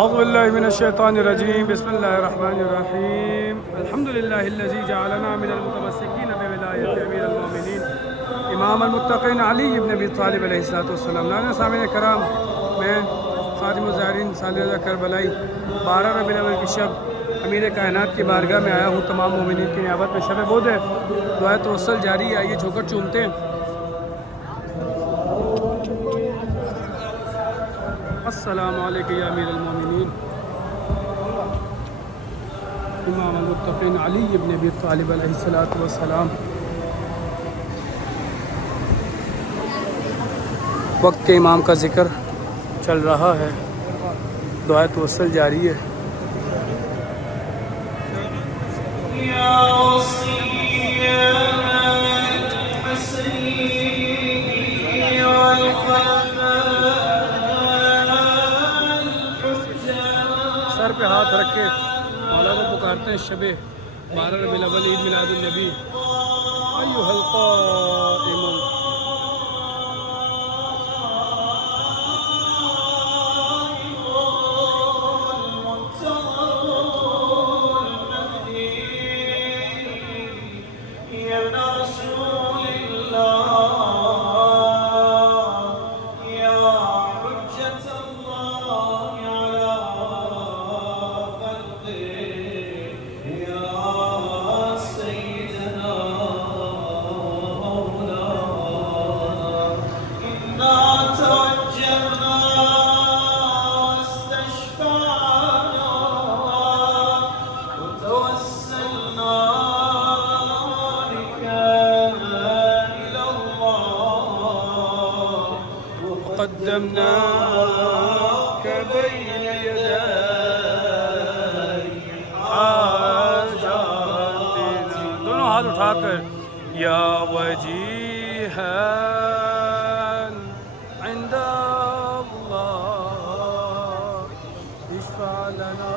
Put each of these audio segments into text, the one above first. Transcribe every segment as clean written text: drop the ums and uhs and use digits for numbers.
أعوذ بالله من الشيطان الرجيم بسم الله الرحمن الرحيم الحمد لله الذي جعلنا من المتمسكين بولاية أمير المؤمنين امام المتقین علی ابن ابی طالب علیہ السلام۔ ناظرین سامعین کرام، میں خادم الزائرین سالیہ کربلائی 12 ربیع الاول کی شب امیر کائنات کی بارگاہ میں آیا ہوں۔ تمام مومنین کی نیابت میں شب بود ہے، دعائے توسل جاری ہے۔ آئیے چھوکر چومتے ہیں۔ السلام علیکم یا امیر المومنین امام المتقین علی ابن ابی طالب علیہ السلام۔ وقت کے امام کا ذکر چل رہا ہے، دعائے توسل جاری ہے۔ سر پہ ہاتھ رکھ کے مولا کو پکارتے ہیں۔ شب 12 ربیع الاول عید میلاد النبی۔ ایھا القائمون قدمناك بين يدي حاجاتنا، دونوں ہاتھ اٹھا کر یا وجیہا عند اللہ اشفع لنا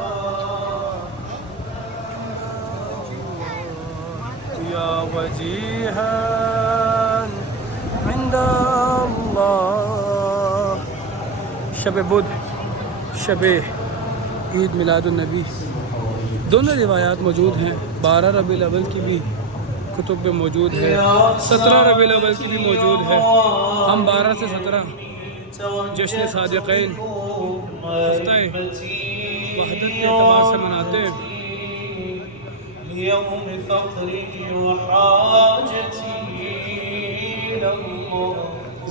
یا وجیہا عند اللہ۔ شب بدھ، شب عید میلاد النبی، دونوں روایات موجود ہیں۔ 12 ربیع الاول کی بھی کتب میں موجود ہے، 17 ربیع الاول کی بھی موجود ہے۔ ہم 12 سے 17 جشن صادقین ہفتہ وحدت کے اعتبار سے مناتے ہیں۔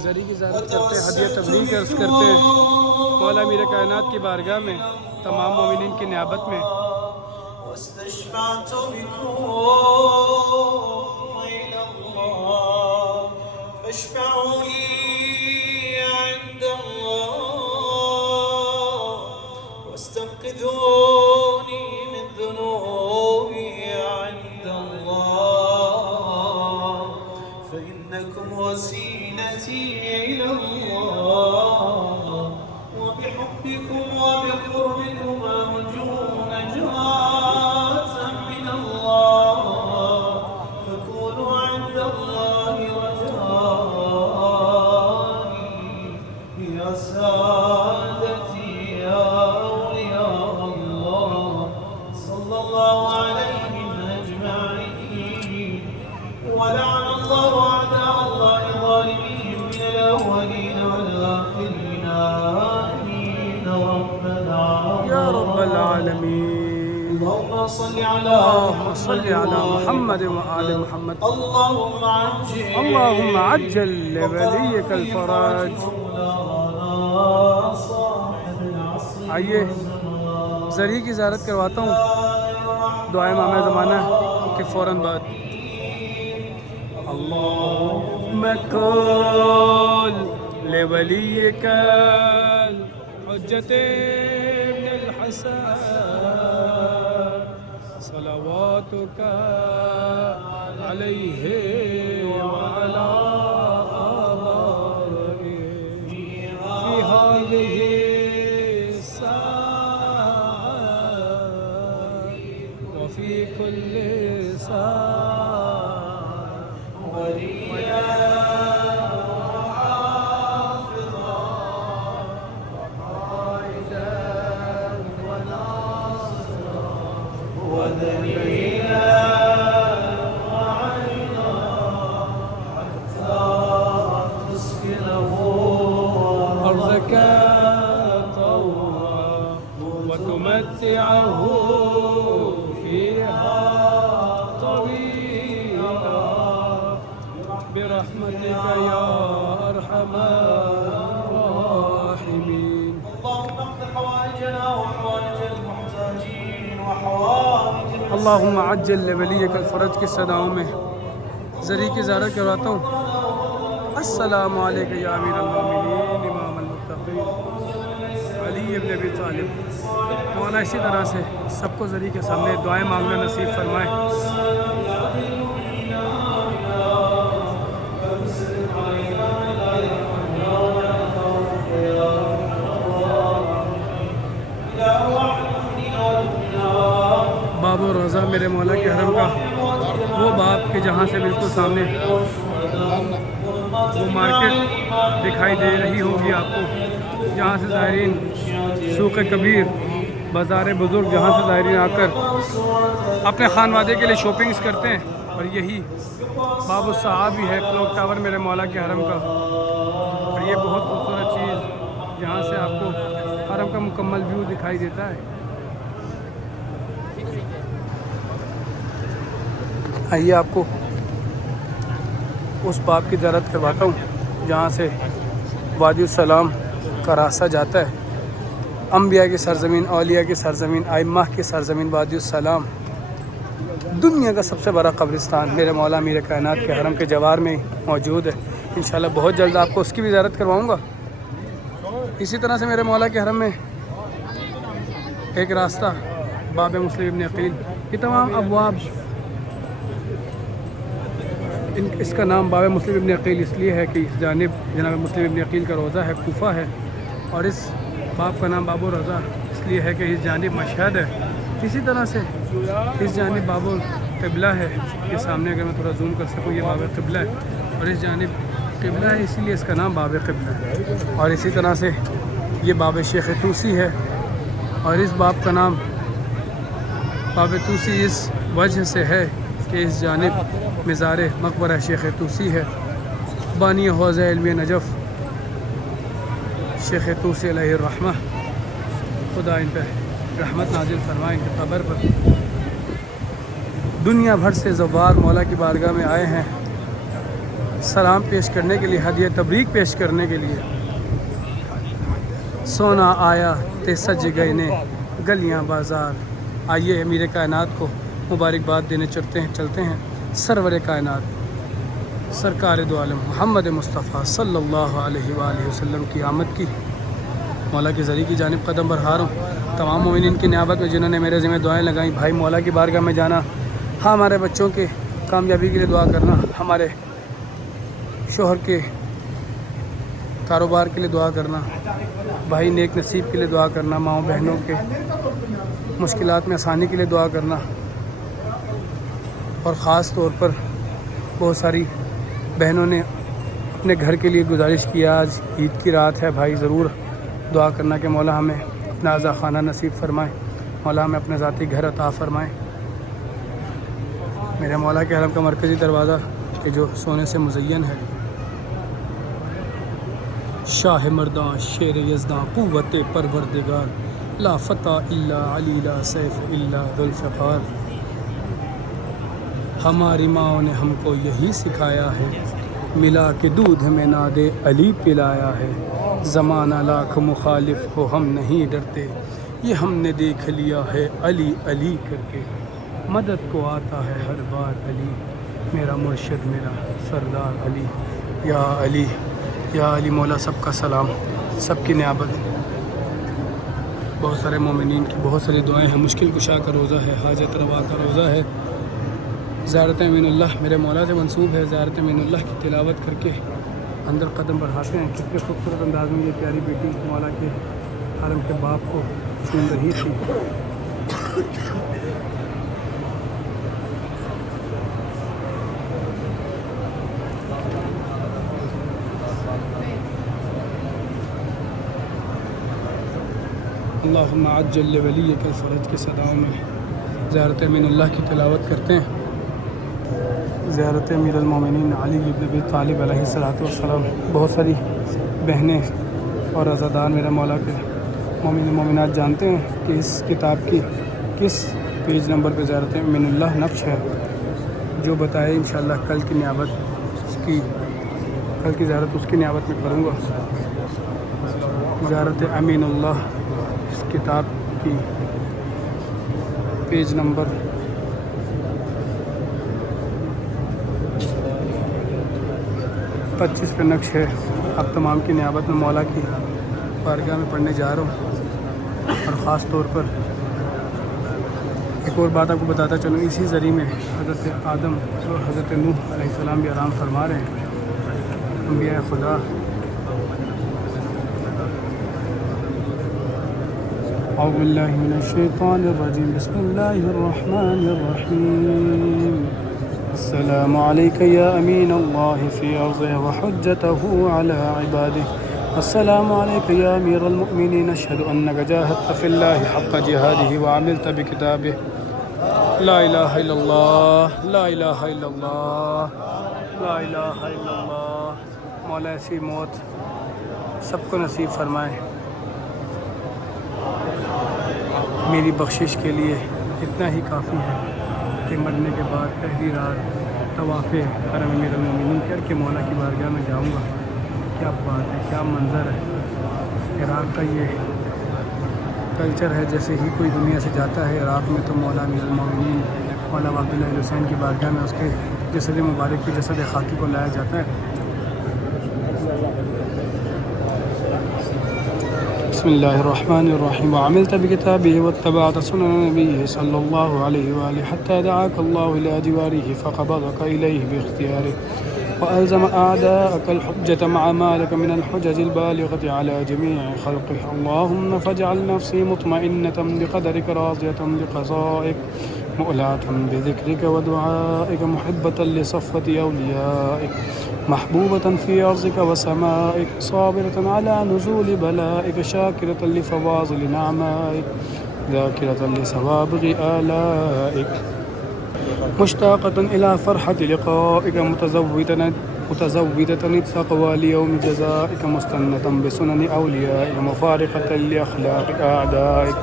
زری کی زیارت کرتے ہیں، ہدیہ تبلیغ عرض کرتے ہیں مولا امیر کائنات کی بارگاہ میں، تمام مومنین کی نیابت میں۔ اللهم صل على محمد وآل محمد، اللهم عجل لوليك الفرج۔ آئیے زری کی زیارت کرواتا ہوں، دعائے امام زمانہ کے فوراً بعد۔ اللهم قل لوليك الحجة ابن الحسن صلواتك عليه وعلى آبائه في هذه الساعة وفي كل ساعة وليا وحافظا وقائدا نمتعه فيها طويلا برحمتك يا أرحم الراحمين. اللهم اقض حوائجنا وحوائج المحتاجين وحوائج اللهم عجل لولیک الفرج کی صداؤں میں زری کی زیارت کرواتا ہوں. السلام علیکم یا امیر المومنین امام المتقین علی ابن ابی طالب. مولا اسی طرح سے سب کو زری کے سامنے دعائیں مانگنا نصیب فرمائے. باب و روضہ میرے مولا کے حرم کا وہ باب کہ جہاں سے بالکل سامنے وہ مارکیٹ دکھائی دے رہی ہوگی آپ کو، جہاں سے زائرین سوق کبیر بازار بزرگ جہاں سے زائرین آ کر اپنے خانوادے کے لیے شاپنگز کرتے ہیں. اور یہی باب الصحابی ہے کلوک ٹاور میرے مولا کے حرم کا. اور یہ بہت خوبصورت چیز جہاں سے آپ کو حرم کا مکمل ویو دکھائی دیتا ہے. آئیے آپ کو اس باب کی زیارت کرواتا ہوں جہاں سے وادی السلام کا راستہ جاتا ہے. انبیاء کی سرزمین، اولیاء کی سرزمین، ائمہ کی سرزمین وادی السلام دنیا کا سب سے بڑا قبرستان میرے مولا امیر کائنات کے حرم کے جوار میں موجود ہے. انشاءاللہ بہت جلد آپ کو اس کی بھی زیارت کرواؤں گا. اسی طرح سے میرے مولا کے حرم میں ایک راستہ باب مسلم ابن عقیل، یہ تمام ابواب اس کا نام باب مسلم ابن عقیل اس لیے ہے کہ اس جانب جناب مسلم ابن عقیل کا روضہ ہے، کوفہ ہے. اور اس باب کا نام باب الروضہ اس لیے ہے کہ اس جانب مشہد ہے. اسی طرح سے اس جانب باب القبلہ ہے. یہ سامنے اگر میں تھوڑا زوم کر سکوں یہ باب قبلہ ہے اور اس جانب قبلہ ہے، اسی لیے اس کا نام باب قبلہ ہے. اور اسی طرح سے یہ باب شیخ توسی ہے اور اس باب کا نام باب توسی اس وجہ سے ہے کہ اس جانب مزار مقبرہ شیخ توسی ہے. بانی حوضہ علمی نجف شیخ توسی علیہ الرحمہ، خدا ان پہ رحمت نازل فرمائے. ان کے قبر پر دنیا بھر سے زوار مولا کی بارگاہ میں آئے ہیں سلام پیش کرنے کے لیے، ہدیہ تبریک پیش کرنے کے لیے. سونا آیا تے سج گئے نے گلیاں بازار. آئیے امیر کائنات کو مبارکباد دینے چلتے ہیں سرور کائنات سرکار دو عالم محمد مصطفیٰ صلی اللہ علیہ وآلہ وسلم کی آمد کی. مولا کے ذریعے کی جانب قدم بڑھا رہا ہوں. تمام مومنین کی نیابت میں جنہوں نے میرے ذمہ دعائیں لگائیں، بھائی مولا کی بارگاہ میں جانا، ہاں ہمارے بچوں کے کامیابی کے لیے دعا کرنا، ہمارے شوہر کے کاروبار کے لیے دعا کرنا، بھائی نیک نصیب کے لیے دعا کرنا، ماؤں بہنوں کے مشکلات میں آسانی کے لیے دعا کرنا. اور خاص طور پر بہت ساری بہنوں نے اپنے گھر کے لیے گزارش کیا، آج عید کی رات ہے، بھائی ضرور دعا کرنا کہ مولا ہمیں اپنا آزا خانہ نصیب فرمائے، مولا ہمیں اپنے ذاتی گھر عطا فرمائے. میرے مولا کے حرم کا مرکزی دروازہ کہ جو سونے سے مزین ہے. شاہ مرداں شیر یزداں قوت پروردگار، لا فتح الا علی لا سیف الا ذوالفقار. ہماری ماں نے ہم کو یہی سکھایا ہے، ملا کے دودھ میں ناد علی پلایا ہے. زمانہ لاکھ مخالف ہو ہم نہیں ڈرتے، یہ ہم نے دیکھ لیا ہے علی علی کر کے. مدد کو آتا ہے ہر بار علی، میرا مرشد میرا سردار علی. یا علی یا علی. مولا سب کا سلام، سب کی نیابت. بہت سارے مومنین کی بہت ساری دعائیں ہیں. مشکل کشا کا روزہ ہے، حاجت روا کا روزہ ہے. زیارت امین اللہ میرے مولا سے منسوب ہے. زیارت امین اللہ کی تلاوت کر کے اندر قدم بڑھاتے ہیں. کتنے خوبصورت انداز میں یہ پیاری بیٹی مولا کے حرم کے باپ کو سن رہی تھی. اللہم عجل لولیک الفرج کے صداؤں میں زیارت امین اللہ کی تلاوت کرتے ہیں. زیارت امیر المومنین علی ابن ابی طالب علیہ السلام. بہت ساری بہنیں اور عزادار میرے مولا کے مومن مومنات جانتے ہیں کہ اس کتاب کی کس پیج نمبر پہ زیارت امین اللہ نقش ہے؟ جو بتائے انشاءاللہ کل کی زیارت اس کی نیابت میں کروں گا۔ زیارت امین اللہ اس کتاب کی پیج نمبر 25 پہ نقش ہے۔ اب تمام کی نیابت میں مولا کی بارگاہ میں پڑھنے جا رہا ہوں، اور خاص طور پر ایک اور بات آپ کو بتاتا چلوں، اسی ذریعے میں حضرت آدم اور حضرت نوح علیہ السلام بھی آرام فرما رہے ہیں، انبیاء خدا۔ اعوذ باللہ من الشیطان الرجیم، بسم اللہ الرحمن الرحیم۔ السلام علیک یا امین اللہ فی ارضہ وحجتہ علی عبادہ۔ السلام علیک یا امیر المؤمنین، اشہد انک جاہدت فی اللہ حق جہادہ وعملت بکتابہ۔ لا الہ الا اللہ، لا الہ الا اللہ، لا الہ الا اللہ۔ مولا ایسی موت سب کو نصیب فرمائے۔ میری بخشش کے لیے اتنا ہی کافی ہے کہ مرنے کے بعد پہلی رات طواف حرم امیر المومنین کر کے مولا کی بارگاہ میں جاؤں گا۔ کیا بات ہے، کیا منظر ہے۔ عراق کا یہ کلچر ہے، جیسے ہی کوئی دنیا سے جاتا ہے عراق میں تو مولا امیر المومنین مولا عبداللہ حسین کی بارگاہ میں اس کے جسد مبارک کی جسد خاکی کو لایا جاتا ہے۔ بسم اللہ الرحمن الرحیم۔ وعملت بکتابہ واتبعت سنن نبیہ صلی اللہ علیہ وآلہ حتی دعاک اللہ الی جوارہ فقبضک الیہ باختیارہ وألزم أعداءك الحجة مع ما لك من الحجج البالغة على جميع خلقه اللهم فاجعل نفسي مطمئنة بقدرك راضية بقضائك مؤلاة بذكرك ودعائك محبة لصفوة أوليائك محبوبة في أرضك وسمائك صابرة على نزول بلائك شاكرة لفواضل نعمائك ذاكرة لسوابغ آلائك مشتاقة إلى فرحة لقائك متزودة التقوى ليوم جزائك مستنة بسنن أوليائك مفارقة لأخلاق أعدائك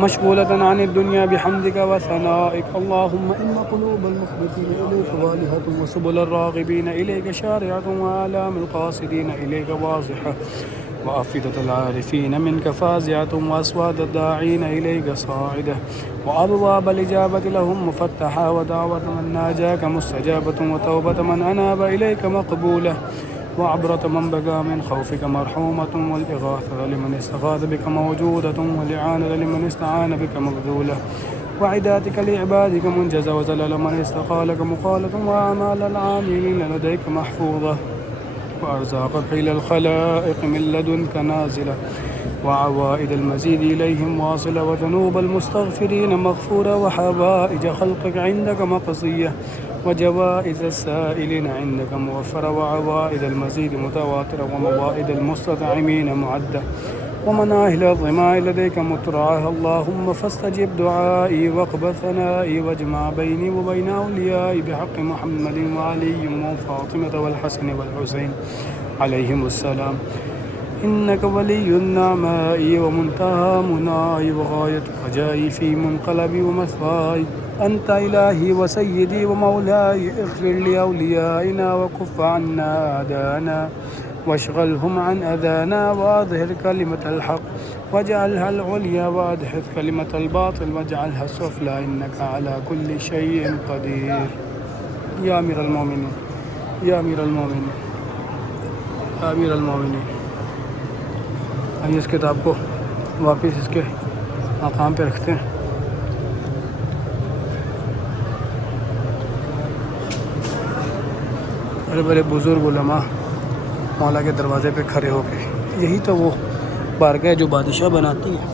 مشغولة عن الدنيا بحمدك وثنائك اللهم إن قلوب المخبتين إليك والهة وسبل الراغبين إليك شارعة وآلام القاصدين إليك واضحة وأفئدة العارفين منك فازعة وأصوات الداعين إليك صاعدة وأبواب الإجابة لهم مفتحة ودعوة من ناجاك مستجابة وتوبة من أناب إليك مقبولة وعبرة من بقى من خوفك مرحومة والإغاثة لمن استغاث بك موجودة والإعانة لمن استعان بك مبذولة وعداتك لعبادك منجزة وزلل من استقالك مقالة وأعمال العاملين لديك محفوظة وأرزاقك إلى الخلائق من لدنك نازلة وعوائد المزيد إليهم واصلة وذنوب المستغفرين مغفورة وحوائج خلقك عندك مقضية وجوائز السائلين عندك موفرة وعوائد المزيد متواترة وموائد المستطعمين معدة ومناهل الظماء لديك مترعاها اللهم فاستجب دعائي واقبل ثنائي واجمع بيني وبين أوليائي بحق محمد وعلي وفاطمة والحسن والحسين عليهم السلام إنك ولي النعماء ومنتهى مناي وغاية رجائي في منقلبي ومثواي أنت إلهي وسيدي ومولاي اغفر لأوليائنا وكف عنا أعداءنا واشغلهم عن أذانا وأظهر كلمة الحق واجعلها العليا وأدحض كلمة الباطل واجعلها السفلى إنك على كل شيء قدير يا أمير المؤمنين يا أمير المؤمنين يا أمير المؤمنين۔ آئیے اس کتاب کو واپس اس کے مقام پہ رکھتے ہیں۔ بڑے بڑے بزرگ علماء مولا کے دروازے پہ کھڑے ہو کے، یہی تو وہ بارگاہ جو بادشاہ بناتی ہے۔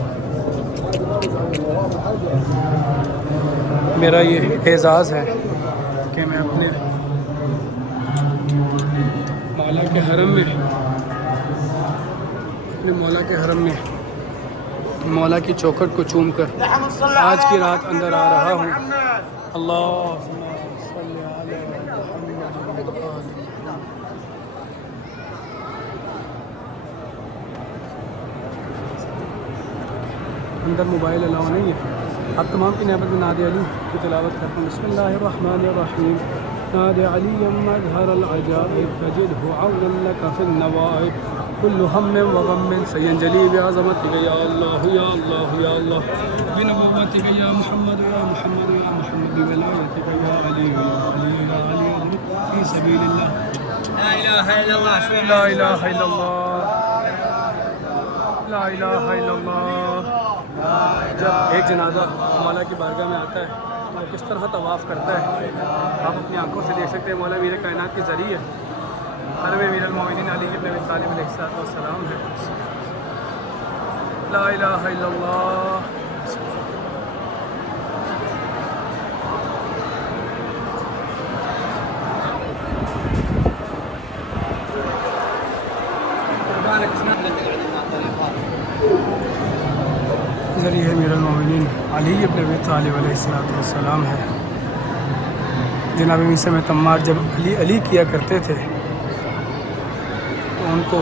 میرا یہ اعزاز ہے کہ میں اپنے مولا کے حرم میں مولا کی چوکھٹ کو چوم کر آج کی رات اندر آ رہا ہوں۔ اللہ اندر موبائل الاؤ نہیں ہے. آپ تمام کی نعمت میں نعت علی کی تلاوت کرتے ہیں. بسم اللہ الرحمن الرحیم. نعت علی مظہر العجائب تجدہ عونا لک فی النوائب کل ہم و غم سینجلی بعظمتک یا اللہ یا اللہ یا اللہ بنبوتک یا محمد یا محمد یا محمد بولایتک یا علی یا علی یا علی فی سبیل اللہ. لا الہ الا اللہ. لا الہ الا اللہ. لا الہ الا اللہ. جب ایک جنازہ مولا کی بارگاہ میں آتا ہے تو کس طرح طواف کرتا ہے آپ اپنی آنکھوں سے دیکھ سکتے ہیں. مولا میر کائنات کے ذریعے حرم امیر المومنین علی بن ابی طالب علیہ السلام ہے. لا الہ الا اللہ. ذریعہ امیر المومنین علی بن ابی طالب علیہ السلام ہے. جناب میثم تمار جب علی علی کیا کرتے تھے تو ان کو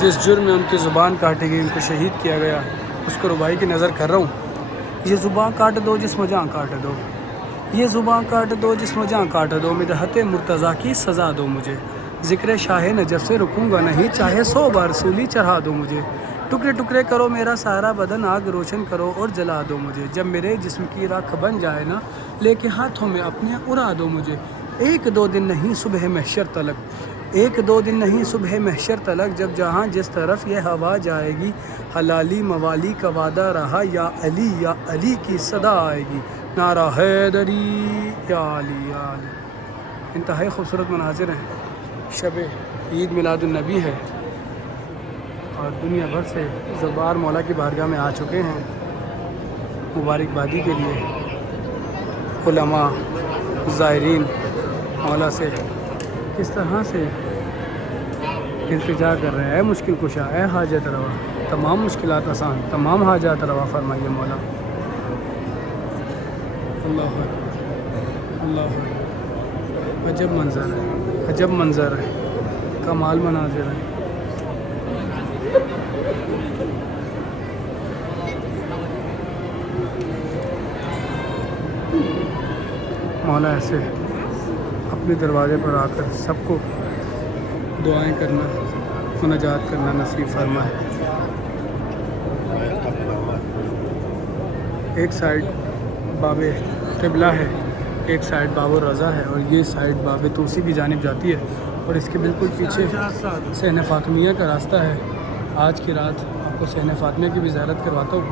جس جرم میں ان کی زبان کاٹی گئی، ان کو شہید کیا گیا، اس کو ربائی کی نظر کر رہا ہوں. یہ زبان کاٹ دو جسم جاں کاٹ دو، یہ زبان کاٹ دو جسم جاں کاٹ دو، مدحت مرتضیٰ کی سزا دو مجھے، ذکر شاہ نجف سے رکوں گا نہیں، چاہے 100 بار سولی چڑھا دو مجھے، ٹکڑے ٹکڑے کرو میرا سارا بدن، آگ روشن کرو اور جلا دو مجھے، جب میرے جسم کی راکھ بن جائے نا لے کے ہاتھوں میں اپنے اڑا دو مجھے. 1-2 دن نہیں صبح محشر تلک، 1-2 دن نہیں صبح محشر تلک، جب جہاں جس طرف یہ ہوا جائے گی، حلالی موالی کا وعدہ رہا، یا علی کی صدا آئے گی، نعرہ حیدری یا علی یا علی. انتہائی خوبصورت مناظر ہیں. شب عید میلاد النبی ہے اور دنیا بھر سے زوار مولا کی بارگاہ میں آ چکے ہیں مبارکبادی کے لیے. علماء زائرین مولا سے کس طرح سے التجا کر رہے ہیں. اے مشکل کشا، اے حاجت روا، تمام مشکلات آسان، تمام حاجات روا فرمائیے مولا. اللہ اللہ. عجب منظر ہے، عجب منظر ہے، کمال مناظر ہے. مولا ایسے اپنے دروازے پر آ کر سب کو دعائیں کرنا، مناجات کرنا نصیب فرمائے. ایک سائڈ باب قبلہ ہے، ایک سائڈ باب الرضا ہے، اور یہ سائڈ باب توسی کی جانب جاتی ہے، اور اس کے بالکل پیچھے صحن فاطمیہ کا راستہ ہے. آج کی رات آپ کو صحن فاطمیہ کی بھی زیارت کرواتا ہوں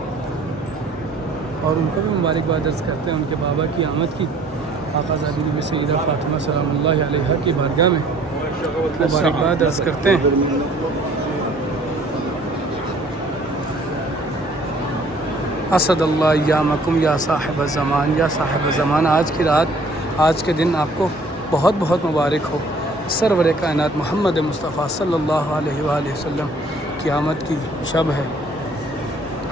اور ان کو بھی مبارکباد درج کرتے ہیں ان کے بابا کی آمد کی. آقا زادی بی بی سیدہ فاطمہ سلام اللہ علیہا کی بارگاہ میں مبارکباد درج کرتے ہیں. اسد اللہ ایامکم یا صاحب الزمان، یا صاحب الزمان. آج کی رات، آج کے دن آپ کو بہت بہت مبارک ہو. سرور کائنات محمد مصطفیٰ صلی اللہ علیہ وآلہ وسلم کی آمد کی شب ہے.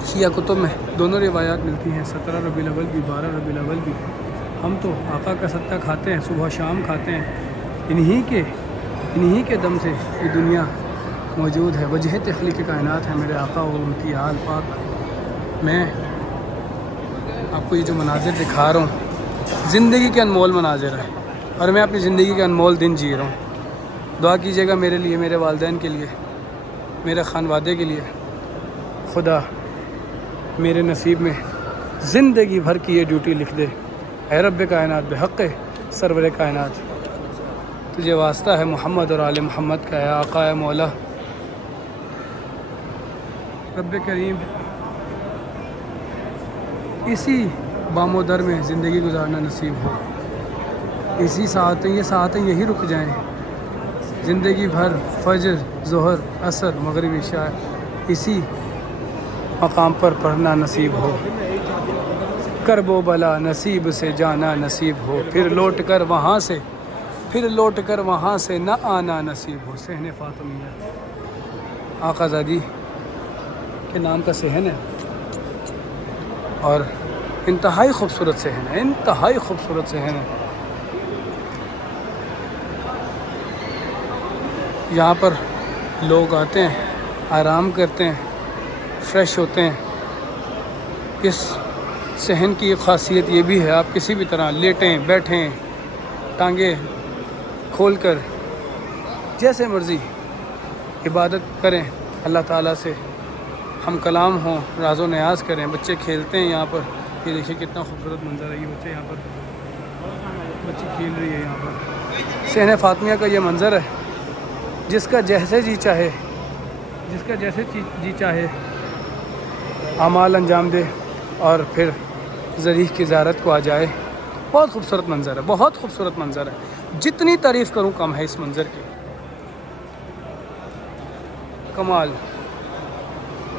شیعہ کتب میں دونوں روایات ملتی ہیں، 17 ربیع الاول بھی، 12 ربیع الاول بھی. ہم تو آقا کا صدقہ کھاتے ہیں، صبح شام کھاتے ہیں. انہی کے دم سے یہ دنیا موجود ہے. وجہ تخلیق کائنات ہے میرے آقا اور ان کی آل پاک. میں آپ کو یہ جو مناظر دکھا رہا ہوں زندگی کے انمول مناظر ہیں، اور میں اپنی زندگی کے انمول دن جی رہا ہوں. دعا کیجیے گا میرے لیے، میرے والدین کے لیے، میرے خانوادے کے لیے. خدا میرے نصیب میں زندگی بھر کی یہ ڈیوٹی لکھ دے. اے رب کائنات بحق سرور کائنات، تجھے واسطہ ہے محمد اور آل محمد کا، اے آقا اے مولا. رب کریم اسی بام و در میں زندگی گزارنا نصیب ہو. اسی ساعتیں، یہ ساعتیں یہی رک جائیں زندگی بھر. فجر، ظہر، عصر، مغرب، عشاء اسی مقام پر پڑھنا نصیب ہو. کرب و بلا نصیب سے جانا نصیب ہو، پھر لوٹ کر وہاں سے نہ آنا نصیب ہو. صحن فاطمیہ آقا زادی کے نام کا صحن ہے اور انتہائی خوبصورت صحن ہے، انتہائی خوبصورت صحن ہے. یہاں پر لوگ آتے ہیں، آرام کرتے ہیں، فریش ہوتے ہیں. اس صحن کی ایک خاصیت یہ بھی ہے، آپ کسی بھی طرح لیٹیں بیٹھیں، ٹانگیں کھول کر جیسے مرضی عبادت کریں اللہ تعالیٰ سے، ہم کلام ہوں، راز و نیاز کریں، بچے کھیلتے ہیں یہاں پر۔ یہ دیکھیے کتنا خوبصورت منظر ہے، یہ بچے یہاں پر بچی کھیل رہی ہے یہاں پر۔ صحن فاطمیہ کا یہ منظر ہے، جس کا جیسے جی چاہے اعمال انجام دے اور پھر ذریح کی زیارت کو آ جائے۔ بہت خوبصورت منظر ہے، بہت خوبصورت منظر ہے، جتنی تعریف کروں کم ہے اس منظر کی۔ کمال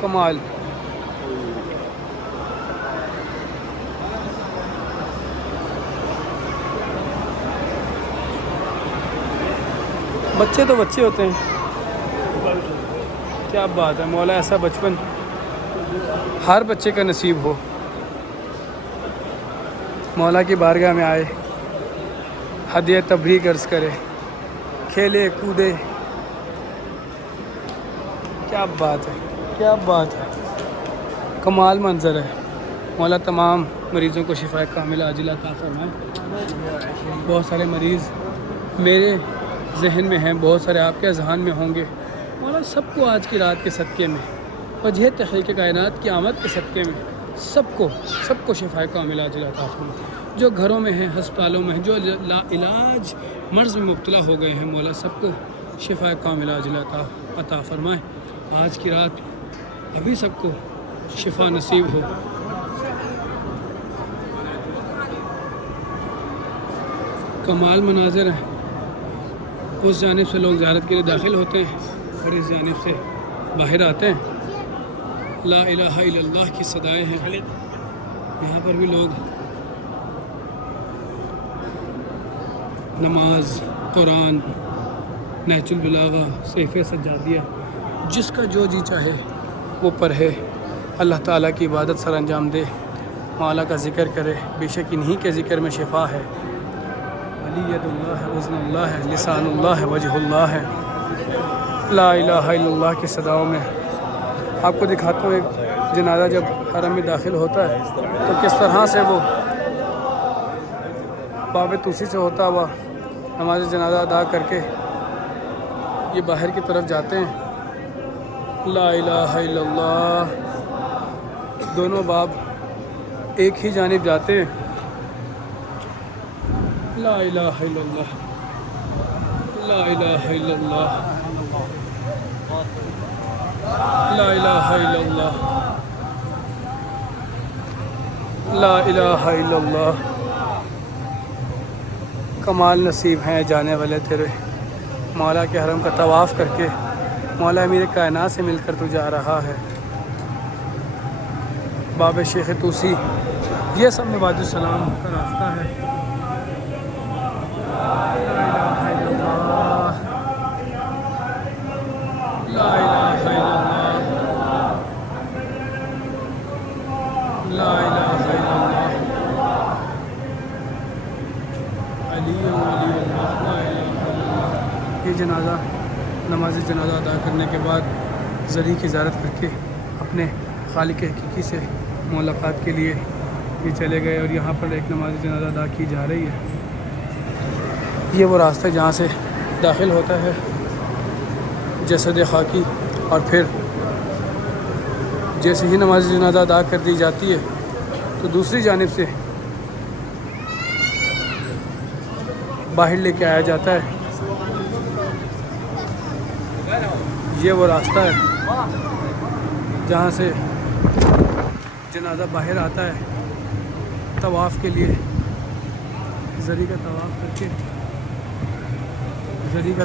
کمال۔ بچے تو بچے ہوتے ہیں، کیا بات ہے، مولا ایسا بچپن ہر بچے کا نصیب ہو، مولا کی بارگاہ میں آئے، ہدیہ تبریک عرض کرے، کھیلے کودے۔ کیا بات ہے، کیا بات ہے، کمال منظر ہے۔ مولا تمام مریضوں کو شفا کاملہ عاجلہ عطا فرمائے۔ بہت سارے مریض میرے ذہن میں ہیں، بہت سارے آپ کے اذہان میں ہوں گے، مولا سب کو آج کی رات کے صدقے میں، وجہ تخلیق کائنات کی آمد کے صدقے میں سب کو شفا کاملہ عاجلہ عطا فرمائے۔ جو گھروں میں ہیں، ہسپتالوں میں ہیں، جو لا علاج مرض میں مبتلا ہو گئے ہیں، مولا سب کو شفا کاملہ عاجلہ عطا فرمائے۔ آج کی رات ابھی سب کو شفا نصیب ہو۔ کمال مناظر ہیں، اس جانب سے لوگ زیارت کے لیے داخل ہوتے ہیں اور اس جانب سے باہر آتے ہیں۔ لا الہ الا اللہ کی صدائیں ہیں، یہاں پر بھی لوگ نماز، قرآن، نہج البلاغہ، سیف سجادیہ، جس کا جو جی چاہے وہ پڑھے، اللہ تعالیٰ کی عبادت سر انجام دے، مولا کا ذکر کرے۔ بے شک انہی کے ذکر میں شفا ہے۔ علی ید اللہ ہے، اذن اللہ ہے، لسان اللہ ہے، وجہ اللہ ہے۔ لا الہ الا اللہ کی صداؤں میں آپ کو دکھاتا ہوں ایک جنازہ جب حرم میں داخل ہوتا ہے تو کس طرح سے وہ باب توسی سے ہوتا ہوا نماز جنازہ ادا کر کے یہ باہر کی طرف جاتے ہیں۔ لا الہ الا اللہ، دونوں باب ایک ہی جانب جاتے ہیں۔ لا الہ الا اللہ، لا الہ الا اللہ، لا الہ الا اللہ، لا الہ الا اللہ۔ کمال نصیب ہیں جانے والے تیرے، مولا کے حرم کا طواف کر کے مولا امیر کائنات سے مل کر تو جا رہا ہے۔ باب شیخ توسی، یہ سب میں وادی السلام کا راستہ ہے۔ لا الہ الا اللہ، لا الہ الا اللہ، علی ولی اللہ، لا الہ الا اللہ۔ یہ جنازہ نماز جنازہ ادا کرنے کے بعد ذریح کی زیارت کر کے اپنے خالق حقیقی سے ملاقات کے لیے یہ چلے گئے، اور یہاں پر ایک نماز جنازہ ادا کی جا رہی ہے۔ یہ وہ راستہ جہاں سے داخل ہوتا ہے جسد خاکی، اور پھر جیسے ہی نماز جنازہ ادا کر دی جاتی ہے تو دوسری جانب سے باہر لے کے آیا جاتا ہے۔ یہ وہ راستہ ہے جہاں سے جنازہ باہر آتا ہے طواف کے لیے، ذریح کا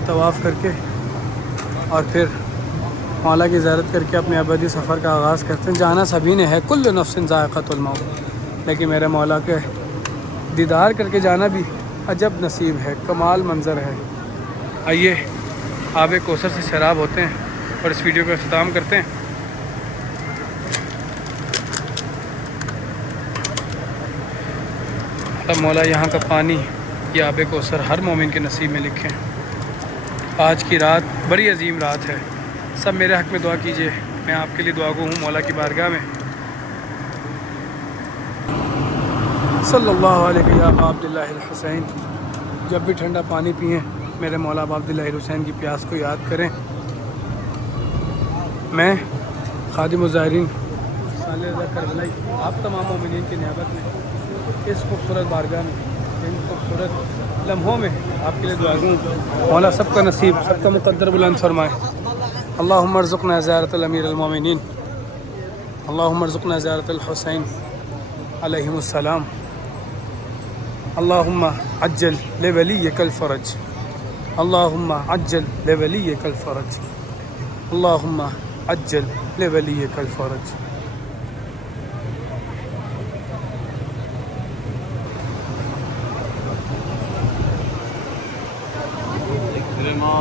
طواف کر کے اور پھر مولا کی زیارت کر کے اپنے ابدی سفر کا آغاز کرتے ہیں۔ جانا سبھی نے ہے، کل نفس ذائقۃ الموت، لیکن میرے مولا کے دیدار کر کے جانا بھی عجب نصیب ہے، کمال منظر ہے۔ آئیے آب کوثر سے سیراب ہوتے ہیں اور اس ویڈیو کا اختتام کرتے ہیں۔ اب مولا یہاں کا پانی یہ آب کوثر ہر مومن کے نصیب میں لکھیں۔ آج کی رات بڑی عظیم رات ہے، سب میرے حق میں دعا کیجیے، میں آپ کے لیے دعا گو ہوں مولا کی بارگاہ میں۔ صلی اللہ علیہ یا ابا عبداللہ الحسین. جب بھی ٹھنڈا پانی پئیں میرے مولا ابا عبداللہ الحسین کی پیاس کو یاد کریں. میں خادم الزائرین صالح رضا کربلائی آپ تمام مومنین کی نیابت میں اس خوبصورت بارگاہ میں ان خوبصورت لمحوں میں آپ کے لیے دعا گوں. مولا سب کا نصیب سب کا مقدر بلند فرمائے. اللہم ارزقنا زیارت الامیر المومنین. اللہم ارزقنا زیارت الحسین علیہم السلام. اللہم عجل لولیک الفرج. اللہم عجل لولیک الفرج. اللہم عجل لولیک الفرج. ذكر ما